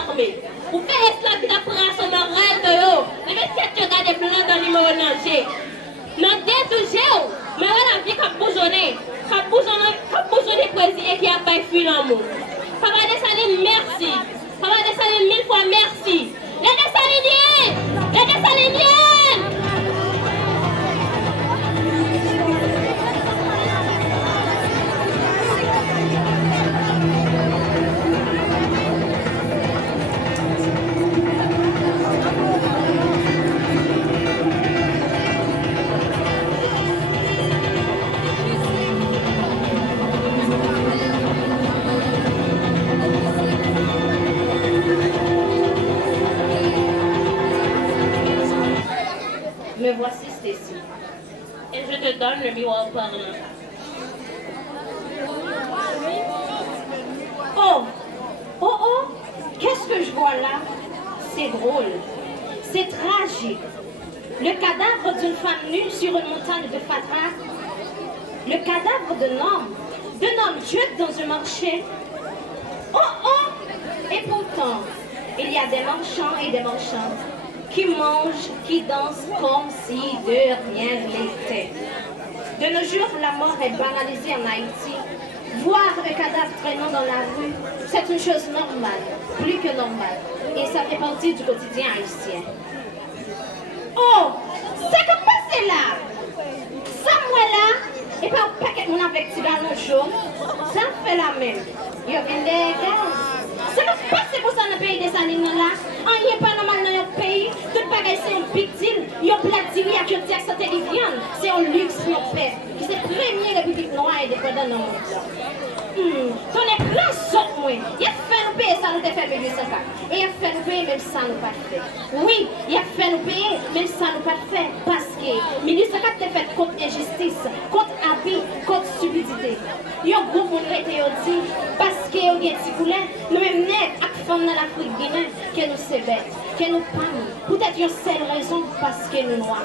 formé. Ou faire esclave qui apprend son oral de yo. Mais si tu regardes des blancs dans l'immense danger. Non, détouché, mais la vie qui a bousonné président qui a pas fui l'amour. Papa Dessalines, merci. Papa Dessalines, 1000 fois merci. Les Dessaliniens! Les Dessaliniens! Me voici, Stacy. Et je te donne le miroir parlant. Oh! Oh oh! Qu'est-ce que je vois là? C'est drôle. C'est tragique. Le cadavre d'une femme nue sur une montagne de Fatra. Le cadavre d'un homme tué dans un marché. Oh oh! Et pourtant, il y a des marchands et des marchandes qui mangent, qui dansent comme si de rien n'était. De nos jours, la mort est banalisée en Haïti. Voir un cadavre traînant dans la rue, c'est une chose normale, plus que normale. Et ça fait partie du quotidien haïtien. Oh, c'est que passé là. Samuel là, et puis un paquet de mon avec Tigano jaune, ça fait la même. Il y a des gars. C'est que passé pour ça dans le pays des salines là. On n'y est pas normal dans notre pays. Tout bagage c'est un big deal. Il y a plat de diri à qui on santé de viande. C'est un luxe pour notre père. Qui c'est le premier république noire et dépendant dans le monde. Ton est plein saut, moi. Il a fait nous payer ça, nous te fait 1804. Et il a fait nous payer même ça, nous pas fait. Oui, il a fait nous payer même ça, nous pas fait. Parce que 1804 te fait contre injustice, contre abus, contre stupidité. Il y a un groupe qui a été dit, parce que il y a des couleurs, nous même nègres, avec femmes dans l'Afrique guinéenne, que nous c'est bête, que nous pas. Peut-être une seule raison, parce que nous noirs.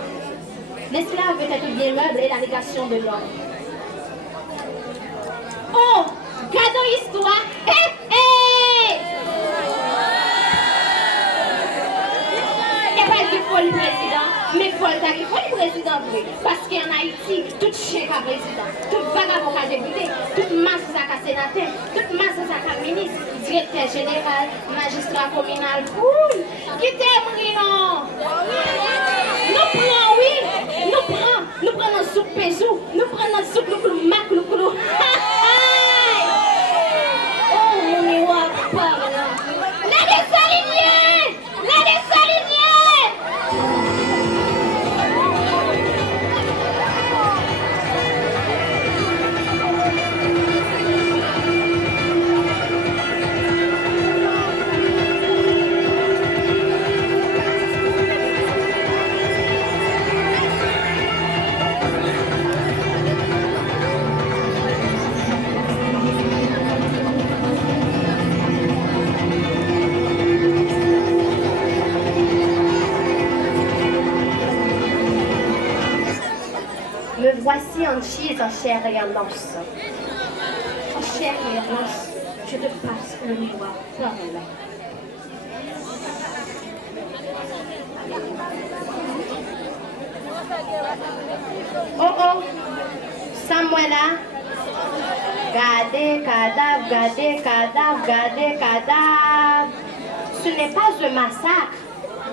L'esclave peut être bien meuble et la négation de l'homme. Oh! Gardons l'histoire. Et pas qu'il faut le président, mais il faut le président vrai. Parce qu'en Haïti, tout chien a président, tout vagabond a député, toute masse a sénateur, toute masse a ministre, directeur général, magistrat communal. Ouh! Qui t'aime, non? Nous prenons, oui, nous prenons notre soupe pesou, nous prenons notre soupe louclou, maclouclou. Me voici en chise, en chair et en os. En chair et en os, je te passe le miroir par là. Oh oh, Samuela, gardez, cadavre, gardez, cadavre, gardez, cadavre. Ce n'est pas un massacre,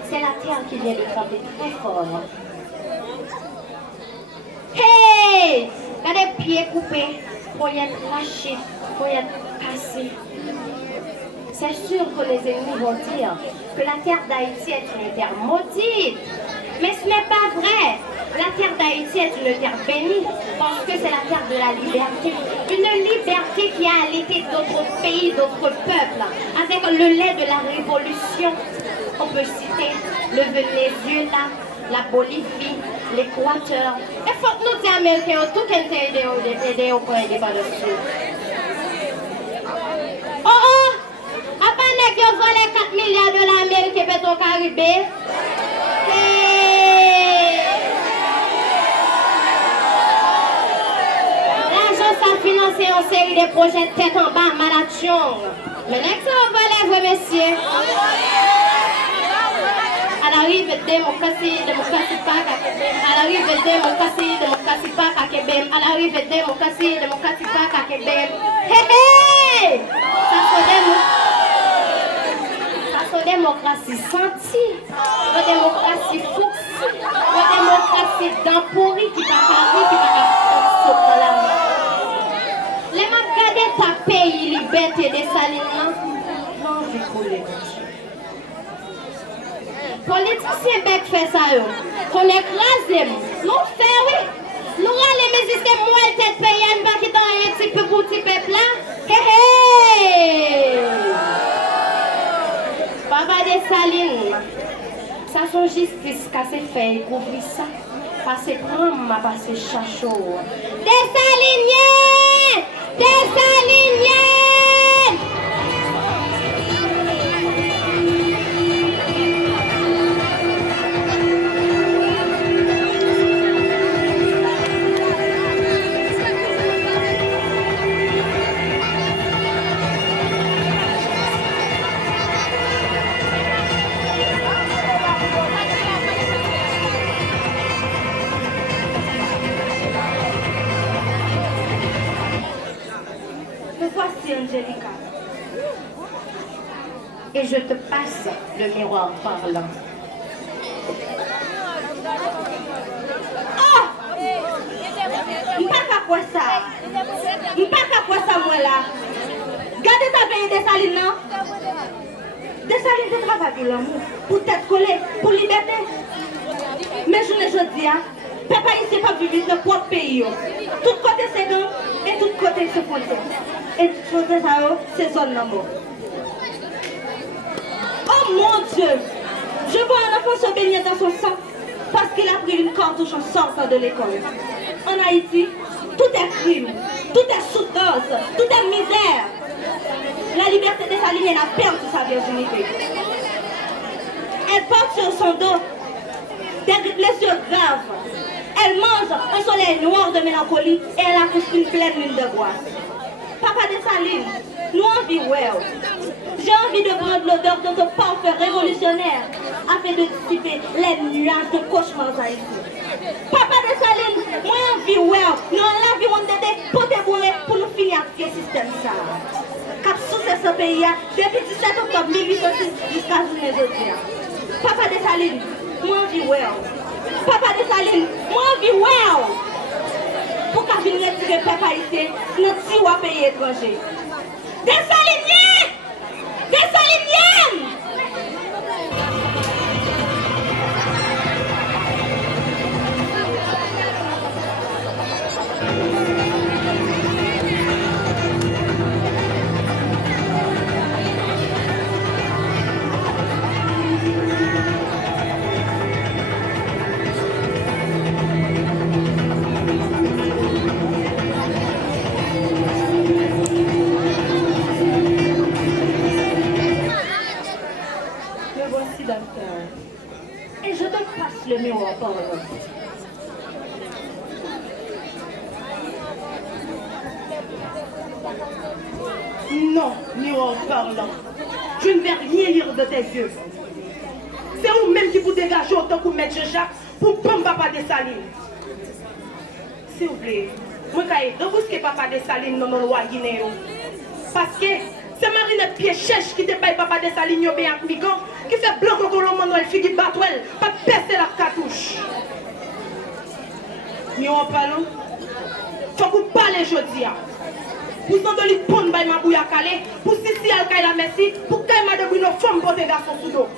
c'est la terre qui vient de trembler très fort. Hey! Regardez pieds coupés, poignets lâchés, poignets cassés. C'est sûr que les ennemis vont dire que la terre d'Haïti est une terre maudite. Mais ce n'est pas vrai. La terre d'Haïti est une terre bénie parce que c'est la terre de la liberté. Une liberté qui a allaité d'autres pays, d'autres peuples. Avec le lait de la révolution, on peut citer le Venezuela, la Bolivie, l'Équateur. Il faut que nous, les Américains, tout qui ont aidé au point de dessus. Oh oh! À peine qu'ils ont volé 4 milliards de l'Amérique et Petro-Caribé. L'agence a financé une série de projets de tête en bas à Malachon. Mais n'est-ce pas vrai, messieurs. À l'arrivée de démocratie, démocratie pas Kakebem. À l'arrivée de démocratie, démocratie pas Kakebem. À l'arrivée de démocratie, démocratie pas Kakebem. Hé hé! Ça c'est démocratie sentie, la démocratie foxy, la démocratie d'empouri qui va carrer, qui va sauter dans la main. Les m'a regardé ta pays liberté des salines. Non, je coule. Politiciens bec fait ça yo. Qu'on écrase nous fait oui. Nous allons mais c'est moi tête paysanne pas qui dans un petit peu pour petit peuple là. Hé hé. Papa Dessalines, ça son justice qu'a c'est fait couvrir ça. Passer prendre ma passer chachot. Dessalines! Dessalines! Angelica. Et je te passe le miroir parlant. Oh! M'pas qu'à quoi ça? M'pas qu'à quoi ça moi là? Gardez ta pays des salines, non? Des salines de travail pour l'amour, pour tête collée, pour liberté. Mais je ne dis pas, papa ici pas vivre dans propre pays. Tout côté c'est gang et tout côté c'est frontière. Et tout ça, c'est son amour. Oh mon Dieu! Je vois un enfant se baigner dans son sang parce qu'il a pris une cartouche en sortant de l'école. En Haïti, tout est crime, tout est souffrance, tout est misère. La liberté des salines a perdu sa virginité. Elle porte sur son dos des blessures graves. Elle mange un soleil noir de mélancolie et elle accouche une pleine lune de bois. Papa Dessalines, nous envie well. J'ai envie de prendre l'odeur de ton parfum révolutionnaire afin de dissiper les nuages de cauchemars haïtiens. Papa Dessalines, moi envie well. Nous en l'avions d'aider pour débourrer pour nous finir avec ce système ça. Cap sous ce pays depuis 17 octobre 1806 jusqu'à journée d'aujourd'hui. Papa Dessalines, moi envie well. Papa Dessalines, moi envie well. Pour qu'à venir retirer peuple haïtien, notre si ou à pays étranger. Dessalines! Dessalines! Et je te passe le miroir par là. Non, miroir parlant. Je ne vais rien lire de tes yeux. C'est vous-même qui vous dégagez autant que M. Jacques pour bomber Papa Dessalines. S'il vous plaît, moi je vais rebusquer Papa Dessalines dans nos lois guinéens. Parce que c'est Marinette Pied-Chèche qui te paye Papa Dessalines bien avec Migan, qui fait blanc comme le monde, elle figure batouelle, pas percer la cartouche. Nous en parlons. Faut que vous parlez aujourd'hui. Pour s'en donner pondre by ma bouille à Calais, pour Sissi al la merci, pour qu'il m'a de nos femmes pour des garçons sous l'eau.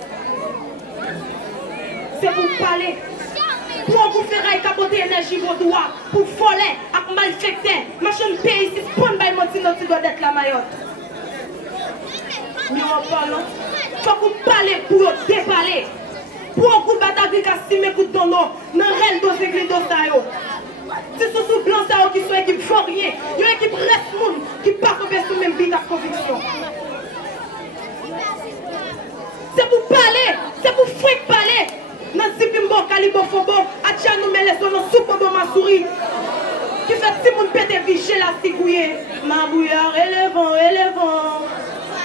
C'est pour parler. Pour vous faire capoter énergie vos doigts, pour voler, avec malfecter, machin pays ici, pondre by mon petit doit d'être la maillotte. Nous en parlons. Faut que vous parlez pour vous déballer. Pour vous battre avec un cime coup dans l'eau, dans le réel dos église d'Ostayo. C'est sous blanc ça qui sont équipe fort rien. Il y a une équipe reste monde qui part sous même bite à conviction. C'est pour parler, c'est pour fric parler. Dans Zipimbo, Calibofobo, Atia nous met les sons dans soupe de ma souris. Qui fait si mon pète viché la cigouille. Ma bouillard, élevant, élevant.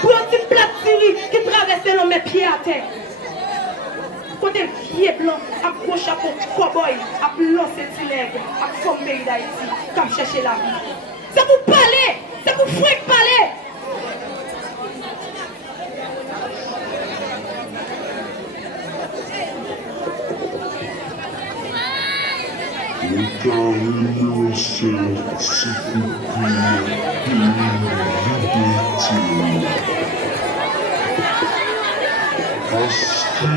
pour un petit plat de tiri qui traverse dans mes pieds à terre. Côté pied blanc, à gros chapeau, cowboy, à lancer petit nègre, à forme pays d'Haïti, comme chercher la vie. C'est pour parler, c'est pour fric parler. Le carré sert, s'il vous plaît, et liberté. Parce que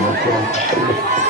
la patrie